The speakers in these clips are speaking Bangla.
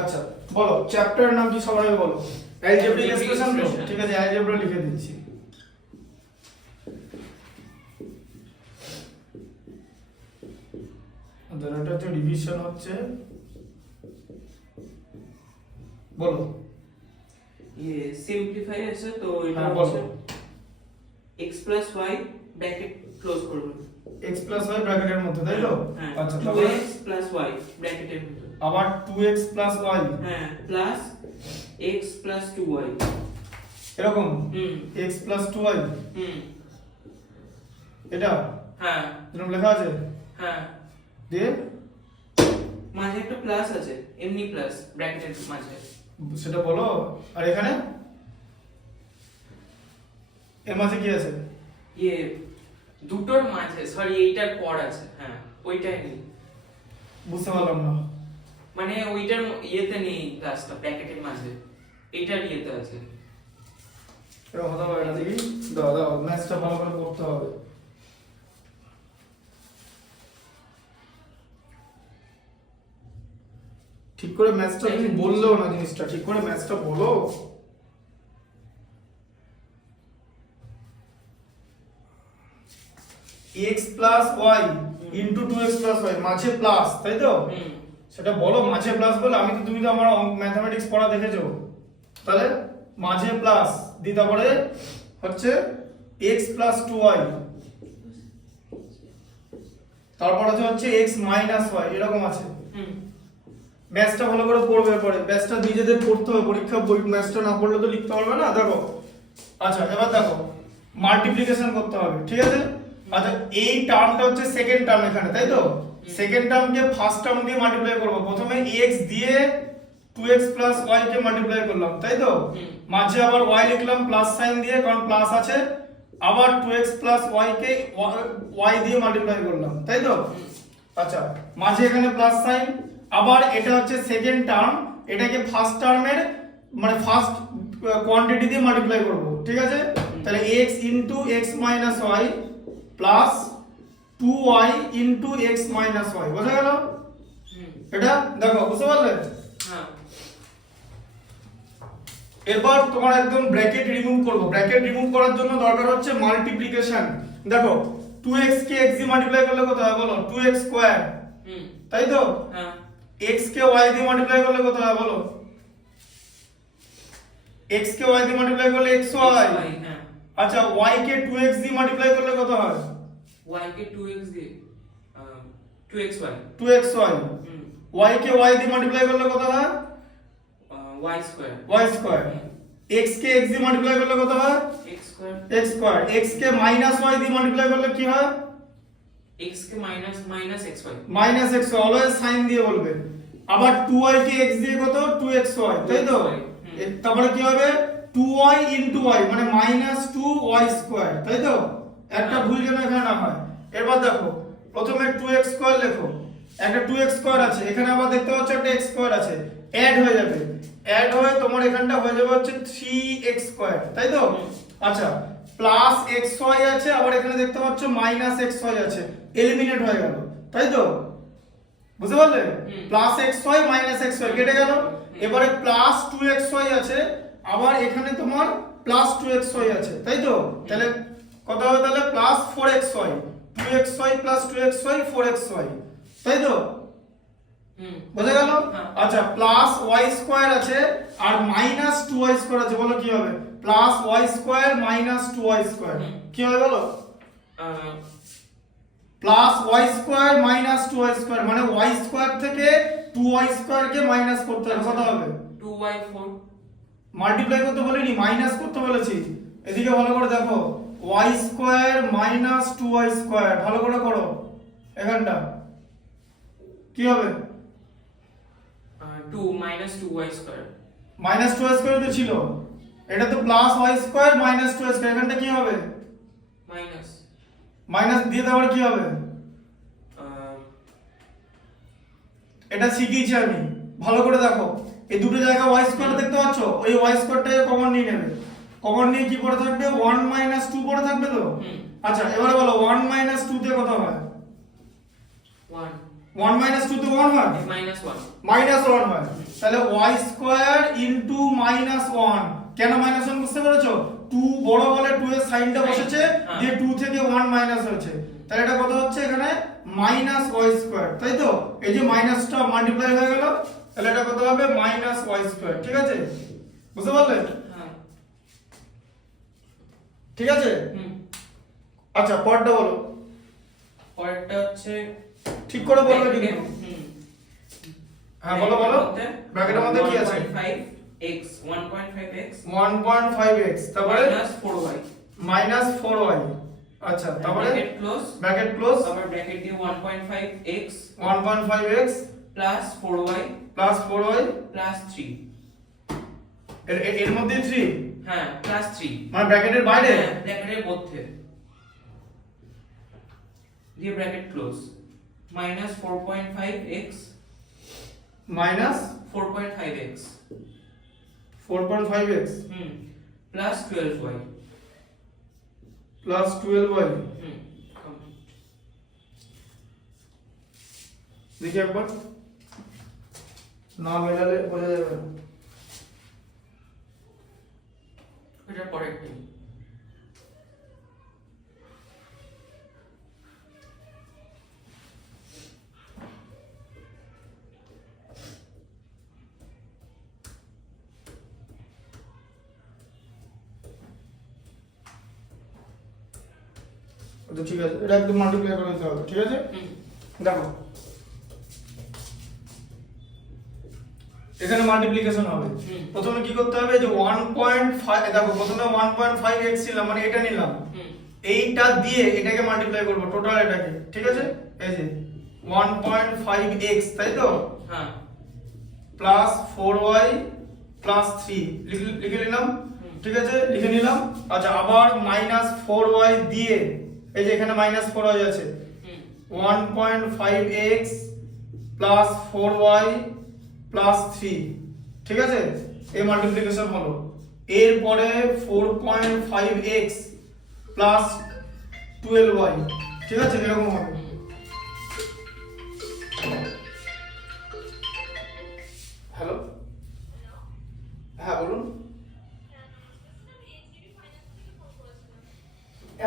আচ্ছা বলো চ্যাপ্টারের নাম কি সবার আগে বলো। অ্যালজেব্রিক এক্সপ্রেশন তো ঠিক আছে, অ্যালজেব্রা লিখে দিচ্ছি। এটা হচ্ছে ডিভিশন হচ্ছে, বলো ये সিম্পলিফাই আছে তো এটা হ্যাঁ হচ্ছে বলো। x + y ব্র্যাকেট ক্লোজ করব x + y ব্র্যাকেটের মধ্যে তাই তো? হ্যাঁ আচ্ছা তাহলে 2x + y ব্র্যাকেটের মধ্যে আবার 2x + y হ্যাঁ প্লাস x + 2y এরকম x + 2y এটা হ্যাঁ এরকম লেখা আছে হ্যাঁ দিয়ে মাঝে একটা প্লাস আছে এমনি প্লাস ব্র্যাকেটের মাঝে সেটা বলো। আর এখানে এর মাঝে কি আছে? ইয়ে দুটোর মাঝে সরি এইটার পর আছে হ্যাঁ ওইটাই নেই বুঝতে পারলাম না। মানে ওইটার ইয়েতে নেই প্লাসটা ব্র্যাকেটের মাঝে এইটার ইয়েতে আছে এরকম হতে পারে না দেখি, দাও দাও ম্যাথসটা ভালো করে পড়তে হবে। ঠিক করে ম্যাথসটা তুমি বললেও না, জিনিসটা ঠিক করে ম্যাথসটা বলো। x + y into 2x + y মাঝে প্লাস তাই তো? সেটা বলো মাঝে প্লাস বলে, আমি তো তুমি তো আমার ম্যাথমেটিক্স পড়া দেখেছো, তাহলে মাঝে প্লাস দি তারপরে হচ্ছে x + 2y তারপর হচ্ছে x - y এরকম আছে। ম্যাথসটা ভালো করে পড়বে, পরে ম্যাথসটা নিজেদের পড়তে হবে, পরীক্ষা বই ম্যাথসটা না পড়লে তো লিখতে পারবে না। দেখো আচ্ছা এবার দেখো মাল্টিপ্লিকেশন করতে হবে ঠিক আছে। আচ্ছা এই টার্মটা হচ্ছে সেকেন্ড টার্ম এখানে তাই তো? সেকেন্ড টার্মকে ফার্স্ট টার্ম দিয়ে মাল্টিপ্লাই করব। প্রথমে x দিয়ে 2x + y কে মাল্টিপ্লাই করলাম তাই তো? মাঝে আবার y লিখলাম প্লাস সাইন দিয়ে, কারণ প্লাস আছে। আবার 2x + y কে y দিয়ে মাল্টিপ্লাই করলাম তাই তো? আচ্ছা মাঝে এখানে প্লাস সাইন, আবার এটা হচ্ছে সেকেন্ড টার্ম, এটাকে ফার্স্ট টার্মের মানে ফার্স্ট কোয়ান্টিটি দিয়ে মাল্টিপ্লাই করব ঠিক আছে। তাহলে x * x - y plus 2y * x - y বোঝা গেল? এটা দেখো বুঝতে পারলে? হ্যাঁ এরপর তোমার একদম ব্র্যাকেট রিমুভ করব। ব্র্যাকেট রিমুভ করার জন্য দরকার হচ্ছে মাল্টিপ্লিকেশন। দেখো 2x কে x দিয়ে মাল্টিপ্লাই করলে কত হয় বলো? 2x² তাই তো? হ্যাঁ x কে y দিয়ে মাল্টিপ্লাই করলে কত হয় বলো? x কে y দিয়ে মাল্টিপ্লাই করলে xy। হ্যাঁ আচ্ছা y কে 2x দিয়ে মাল্টিপ্লাই করলে কত হয়? y কে 2x দিয়ে 2xy 2xy। y কে y দিয়ে মাল্টিপ্লাই করলে কত হয়? y² y²। x কে x দিয়ে মাল্টিপ্লাই করলে কত হয়? x² x²। x কে -y দিয়ে মাল্টিপ্লাই করলে কি হয়? x কে -xy -xy অলওয়েজ সাইন দিয়ে বলবে। আবার 2y কে x দিয়ে কত? 2xy তাই তো? তারপরে কি হবে? 2y * y মানে -2y² তাই তো? একটা ভুল যেন এখানে না হয়। এরপর দেখো প্রথমে 2x² লেখো, একটা 2x² আছে, এখানে আবার দেখতে পাচ্ছ একটা x² আছে, অ্যাড হয়ে যাবে। অ্যাড হয়ে তোমার এখানটা হয়ে যাবে হচ্ছে 3x² তাই তো? আচ্ছা প্লাস xy আছে, আবার এখানে দেখতে পাচ্ছ -xy আছে, এলিমিনেট হয়ে গেল তাই তো? বুঝতে পারলে? প্লাস xy -xy কেটে গেল। এবারে প্লাস 2xy আছে, আবার এখানে তোমার প্লাস 2xy আছে তাই তো? তাহলে কত হবে? তাহলে plus 4xy, 2xy plus 2xy 4xy তাই তো? বোঝা গেল? আচ্ছা প্লাস y² আছে আর মাইনাস 2y² আছে, বলো কি হবে? প্লাস y² মাইনাস 2y² কি হবে বলো? প্লাস y² মাইনাস 2y² মানে y² থেকে 2y² কে মাইনাস করতে হবে, কত হবে? 2y4 মাল্টিপ্লাই করতে বলিনি, মাইনাস করতে বলেছি। এদিকে ভালো করে দেখো, y² মাইনাস 2y², ভালো করে করো এখানটা কি হবে? 2 -2y² মাইনাস 2y² তো ছিল, এটা তো প্লাস y² মাইনাস 2y², এখানটা কি হবে? মাইনাস মাইনাস দিয়ে দেওয়ার কি হবে? এটা শিখিয়েছি আমি, ভালো করে দেখো। এই দুটো জায়গায় y² দেখতে পাচ্ছ, ওই y²টাকে কমন নিয়ে নেবে। কমন নিয়ে কি পড়ে থাকবে? 1 - 2 পড়ে থাকবে তো? আচ্ছা এবারে বলো 1 - 2 তে কত হয়? 1 1 minus 2 তো 1 হয়, মাইনাস 1 মাইনাস 1 হয়, তাহলে y স্কয়ার ইনটু মাইনাস 1। কেন মাইনাস 1 বুঝতে পেরেছো? 2 বড় বলে 2 এর সাইনটা বসেছে, দিয়ে 2 থেকে 1 মাইনাস হয়েছে, তাহলে এটা কত হচ্ছে এখানে মাইনাস y স্কয়ার, তাই তো? এই যে মাইনাসটা মাল্টিপ্লাই হয়ে গেল, তাহলে এটা কত হবে মাইনাস y স্কয়ার। ঠিক আছে, বুঝতে পারলে? হ্যাঁ ঠিক আছে, হুম। আচ্ছা পরেরটা বলো, পরেরটা হচ্ছে ঠিক করে বলবে কিন্তু। হুম হ্যাঁ বলো বলো, ব্র্যাকেটের মধ্যে কি আছে? 1.5x 1.5x 1.5x, তারপরে মাইনাস 4y মাইনাস 4y। আচ্ছা তারপরে ব্র্যাকেট ক্লোজ, ব্র্যাকেট ক্লোজ, তারপর ব্র্যাকেট দিয়ে 1.5x 1.5x plus 4y plus 4y, plus 3। এর মধ্যে 3, হ্যাঁ প্লাস 3 মানে ব্র্যাকেটের বাইরে। হ্যাঁ ব্র্যাকেটের মধ্যে দিয়ে bracket close, minus 4.5x minus 4.5x 4.5x হুম প্লাস 12y প্লাস 12y। হুম দেখি একবার, না মেলালে বোঝা যাবে না। এটা পরেরটা। তো ঠিক আছে, এটা একদম মাল্টিপ্লাই করে দিতে হবে। ঠিক আছে, হুম দেখো এখানে মাল্টিপ্লিকেশন হবে। হুম। প্রথমে কি করতে হবে, যে 1.5, দেখো প্রথমে 1.5x ছিল, মানে এটা নিলাম, হুম এইটা দিয়ে এটাকে মাল্টিপ্লাই করব টোটাল এটাকে। ঠিক আছে, এই যে 1.5x, তাই তো, হ্যাঁ প্লাস 4y প্লাস 3 লিখে নিলাম। ঠিক আছে, লিখে নিলাম। আচ্ছা আবার মাইনাস 4y দিয়ে, এই যে এখানে মাইনাস 4y আছে, হুম 1.5x প্লাস 4y প্লাস 3। ঠিক আছে, এই মাল্টিপ্লিকেশন হলো। এরপরে 4.5x প্লাস 12y। ঠিক আছে, এরকম হবে। হ্যালো, হ্যাঁ বলুন।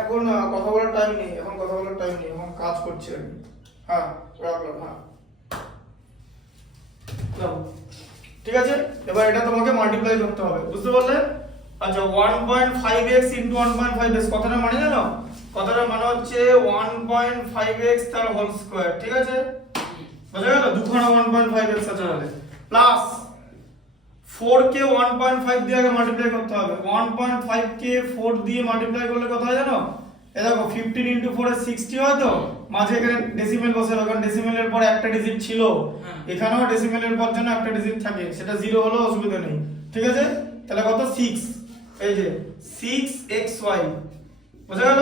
এখন কথা বলার টাইম নেই, এখন কথা বলার টাইম নেই, এখন কাজ করছি আমি। হ্যাঁ রাখলাম, হ্যাঁ যাও। ঠিক আছে, এবার এটা তোমাকে মাল্টিপ্লাই করতে হবে, বুঝতে পারলে? আচ্ছা 1.5x ইনটু 1.5x কথাটা মানে জানো? কথাটা মানে হচ্ছে 1.5x তার হোল স্কয়ার। ঠিক আছে, বুঝা গেল? দুখানা 1.5x আছে বলে, প্লাস 4 কে 1.5 দিয়ে আগে মাল্টিপ্লাই করতে হবে। 1.5 কে 4 দিয়ে মাল্টিপ্লাই করলে কত হয় জানো? এই দেখো 15 ইনটু 4 এর 60 হয় তো, মাঝে এখানে ডেসিমেল বসে, কারণ ডেসিমেলের পরে একটা ডিজিট ছিল, এখানেও ডেসিমেলের পর জন্য একটা ডিজিট থাকে, সেটা 0 হলেও অসুবিধা নেই। ঠিক আছে, তাহলে কত 6, এই যে 6xy, বুঝা গেল?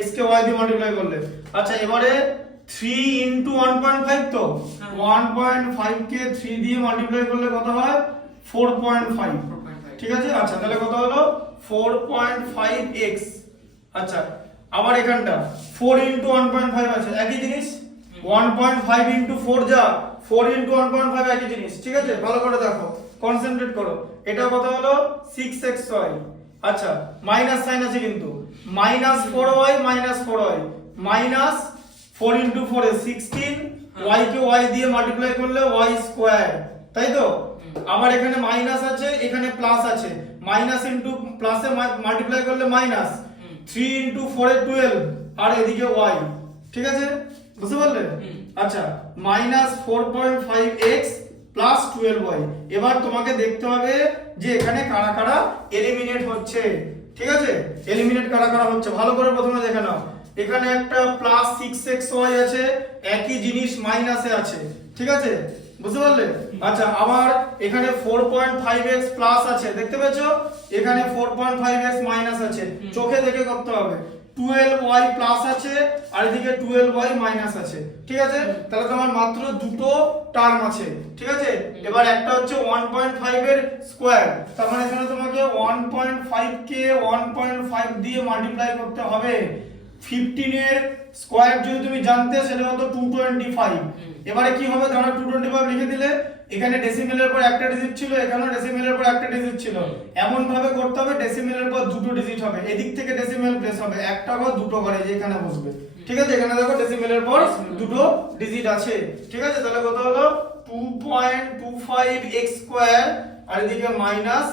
x কে y দিয়ে মাল্টিপ্লাই করলে। আচ্ছা এবারে 3 ইনটু 1.5, তো 1.5 কে 3 দিয়ে মাল্টিপ্লাই করলে কত হয় 4.5। ঠিক আছে, আচ্ছা তাহলে কত হলো 4.5x। আচ্ছা আবার এখানটা 4 ইনটু 1.5 আছে, একই জিনিস। 1.5 ইনটু 4 যা, 4 ইনটু 1.5 একই জিনিস। ঠিক আছে, ভালো করে দেখো, কনসেন্ট্রেট করো। এটা কত হলো 6xy। আচ্ছা মাইনাস সাইন আছে কিন্তু, minus 4y minus 4y, minus 4 into 4 এ 16, y কে y দিয়ে মাল্টিপ্লাই করলে y স্কয়ার, তাই তো? আবার এখানে মাইনাস আছে, এখানে প্লাস আছে, মাইনাস ইনটু প্লাসে মাল্টিপ্লাই করলে মাইনাস, 3 ইনটু 4 এ 12, আর এদিকে y। ঠিক আছে, বুঝতে পারলে? আচ্ছা মাইনাস 4.5x প্লাস 12y। এবার তোমাকে দেখতে হবে যে এখানে কারা কারা এলিমিনেট হচ্ছে। ঠিক আছে, এলিমিনেট কারা কারা হচ্ছে ভালো করে প্রথমে দেখে নাও। এখানে একটা প্লাস 6xy আছে, একই জিনিস মাইনাসে আছে। ঠিক আছে, বুঝতে পারলে? আচ্ছা আবার এখানে 4.5x প্লাস আছে, দেখতে পেয়েছো? এখানে 4.5x মাইনাস আছে, চোখে দেখে করতে হবে। 12y প্লাস আছে, আর এদিকে 12y মাইনাস আছে। ঠিক আছে, তাহলে তোমার মাত্র দুটো টার্ম আছে। ঠিক আছে, এবার একটা হচ্ছে 1.5 এর স্কয়ার, তার মানে এখানে তোমাকে 1.5 কে 1.5 দিয়ে মাল্টিপ্লাই করতে হবে। 15 এর স্কয়ার যদি তুমি জানতে সেটা হতো 225। এবারে কি হবে তোমরা 225 লিখে দিলে, এখানে ডেসিমেলের পর একটা ডিজিট ছিল, এখানে ডেসিমেলের পর একটা ডিজিট ছিল, এমন ভাবে করতে হবে ডেসিমেলের পর দুটো ডিজিট হবে, এদিক থেকে ডেসিমেল প্লেস হবে, একটা ঘর দুটো ঘরে যে এখানে বসবে, ঠিক আছে? এখানে দেখো ডেসিমেলের পর দুটো ডিজিট আছে, ঠিক আছে? তাহলে কত হলো 2.25 x স্কয়ার আর এদিকে মাইনাস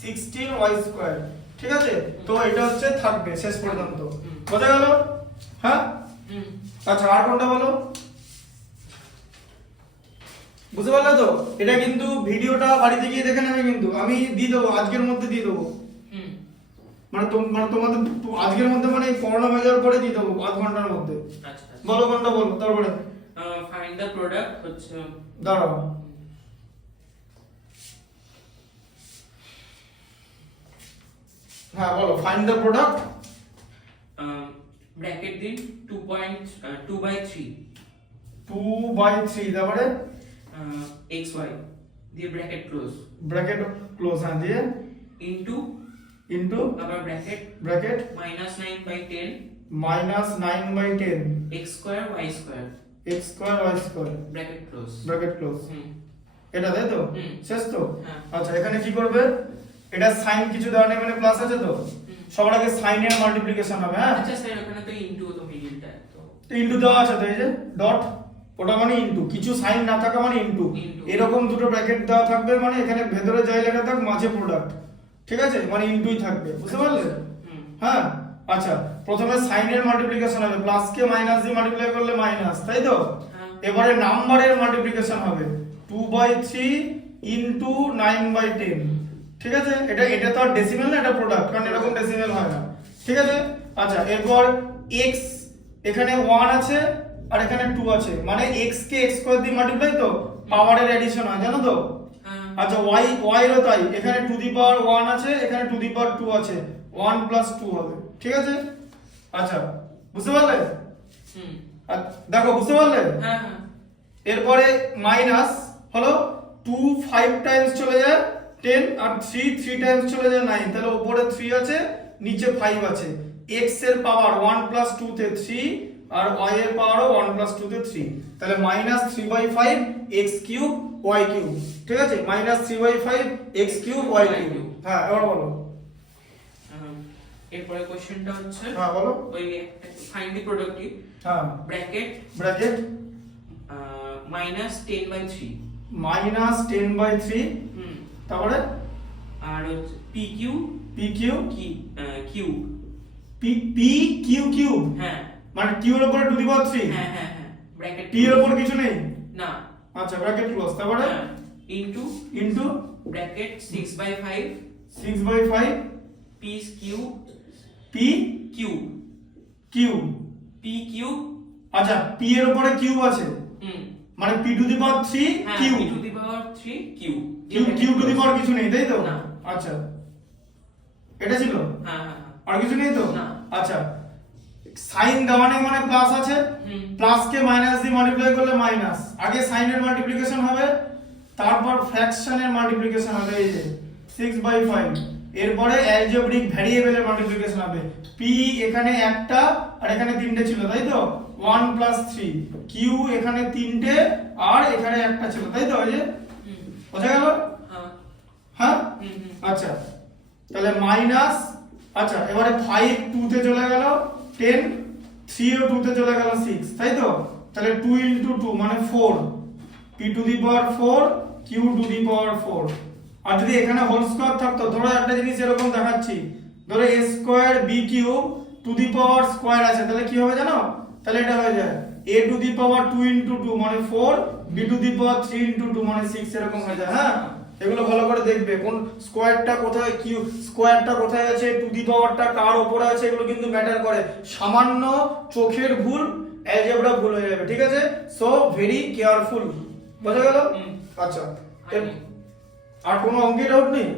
16 y স্কয়ার, ঠিক আছে? তো এটা হচ্ছে থাকবে শেষ পর্যন্ত, বোঝা গেল? হ্যাঁ, আচ্ছা আর কোনটা বলো? বুঝতে পারলে তো? এটা কিন্তু ভিডিওটা বাড়িতে গিয়ে দেখে নেবে, কিন্তু আমি দিয়ে দেবো আজকের মধ্যে দিয়ে দেবো, মানে তোমাদের আজকের মধ্যে মানে পড়ানো হয়ে যাওয়ার পরে দিয়ে দেবো, আধ ঘন্টার মধ্যে। আচ্ছা বলো কোনটা বলো তারপরে। ফাইন্ড দ্য প্রোডাক্ট হচ্ছে, দাঁড়াও, হ্যাঁ বলো, ফাইন্ড দ্য প্রোডাক্ট। ব্র্যাকেট দিন 2.2/3 2/3 তারপরে xy দিয়ে ব্র্যাকেট ক্লোজ, ব্র্যাকেট ক্লোজ, হ্যাঁ দিয়ে ইনটু আবার bracket -9/10 -9/10 x square y square x square y square bracket close. এটা তাই তো? শেষ তো? হ্যাঁ। আচ্ছা এখানে কি করবে, এটা সাইন কিছু দেওয়া নেই মানে প্লাস আছে তো, সবার আগে সাইনের মাল্টিপ্লিকেশন হবে, হ্যাঁ? আচ্ছা স্যার ওখানে তো ইনটু তো মিডিলটা তো ইনটু দেওয়া আছে তো, এই যে ডট, ওটা মানে ইনটু, কিছু সাইন না থাকা মানে ইনটু, এরকম দুটো ব্র্যাকেট দেওয়া থাকবে মানে এখানে ভেতরে যাই লেখা থাক মাঝে প্রোডাক্ট, ঠিক আছে? মানে ইনটুই থাকবে, বুঝতে পারলে? হ্যাঁ, আচ্ছা প্রথমে সাইনের মাল্টিপ্লিকেশন হবে, প্লাস কে মাইনাস দিয়ে মাল্টিপ্লাই করলে মাইনাস, তাই তো? এবারে নাম্বারের মাল্টিপ্লিকেশন হবে 2/3 ইনটু 9/10, ঠিক আছে? এটা তো আর ডেসিমেল না, এটা প্রোডাক্ট, কারণ এরকম ডেসিমেল হয় না, ঠিক আছে? আচ্ছা এরপর x, এখানে 1 আছে আর এখানে 2 আছে, মানে x কে x স্কয়ার দিয়ে মাল্টিপ্লাই তো পাওয়ারের এডিশন হয়, জানো তো? আচ্ছা y এরও তাই, এখানে টু দি পাওয়ার 1 আছে, এখানে টু দি পাওয়ার 2 আছে, 1 + 2 হবে, ঠিক আছে? আচ্ছা বুঝতে পারলে? দেখো বুঝতে পারলে? হ্যাঁ হ্যাঁ। এরপরে মাইনাস হলো 2 5 টাইমস চলে যায় 10 আর 3 টাইমস চলে যায় 9, তাহলে উপরে 3 আছে নিচে 5 আছে, x এর পাওয়ার 1 + 2 তে 3 আর y এর পাওয়ারও 1 + 2 তে 3, তাহলে -3/5 x³ y³, ঠিক আছে? -3/5 x³ y³। হ্যাঁ এবার বলো। এরপরে কোশ্চেনটা হচ্ছে, হ্যাঁ বলো। ওই ফাইন্ড দি প্রোডাক্টিভ, হ্যাঁ ব্র্যাকেট -10/3 -10/3 তারপরে আর হচ্ছে PQ কিউব, হ্যাঁ মানে q এর উপরে টু দি পাওয়ার 3, হ্যাঁ হ্যাঁ হ্যাঁ ব্র্যাকেট p এর উপর কিছু নেই না, আচ্ছা ব্র্যাকেট ক্লোজ, তারপরে ইনটু ব্র্যাকেট 6/5 6/5 p কিউব, আচ্ছা p এর উপরে কিউব আছে, মানে p to the power 3 cube, p to the power 3 cube cube to the power কিছু নেই তাই তো? না। আচ্ছা এটা ছিল, হ্যাঁ হ্যাঁ আর কিছু নেই তো? না। আচ্ছা সাইন দেওয়া নেই মানে প্লাস আছে, প্লাস কে মাইনাস দিয়ে মাল্টিপ্লাই করলে মাইনাস, আগে সাইনের মাল্টিপ্লিকেশন হবে তারপর ফ্র্যাকশনের মাল্টিপ্লিকেশন হবে, এই যে 6/5, এরপরে অ্যালজেব্রিক ভ্যারিয়েবলের মাল্টিপ্লিকেশন হবে, p এখানে একটা আর এখানে তিনটে ছিল তাই তো, 1 + 3, q এখানে তিনটে আর এখানে একটা ছিল তাই তো, এই যে বোঝা গেল? হ্যাঁ আচ্ছা তাহলে মাইনাস, আচ্ছা এবারে 5 2 তে চলে গেল 10, 3 ও 2 তে চলে গেল 6 তাই তো, তাহলে 2 × 2 মানে 4, p to the power 4 q to the power 4, আর যদি এখানে হোল স্কয়ার থাকতো, ধরো একটা জিনিস এরকম দেখাচ্ছি, ধরো a square b cube to the power square আছে, তাহলে কি হবে জানো? তাহলে এটা হয়ে যায় a টু দি পাওয়ার 2 × 2 মানে 4, b টু দি পাওয়ার 3 × 2 মানে 6, এরকম হয়ে যায়। হ্যাঁ এগুলো ভালো করে দেখবে, কোন স্কয়ারটা কোথায়, কিউ স্কয়ারটা কোথায় আছে, টু দি পাওয়ারটা কার উপরে আছে, এগুলো কিন্তু ম্যাটার করে, সামান্য চোখের ভুল অ্যালজেব্রা ভুল হয়ে যাবে, ঠিক আছে? সো ভেরি কেয়ারফুল, বোঝা গেল? আচ্ছা আর কোনো অঙ্কে ডাউট নেই?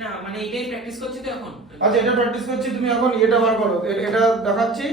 না মানে এটাই প্র্যাকটিস করছি তো এখন। আচ্ছা এটা প্র্যাকটিস করছি, তুমি এখন এটা বার করো, এটা দেখাচ্ছি।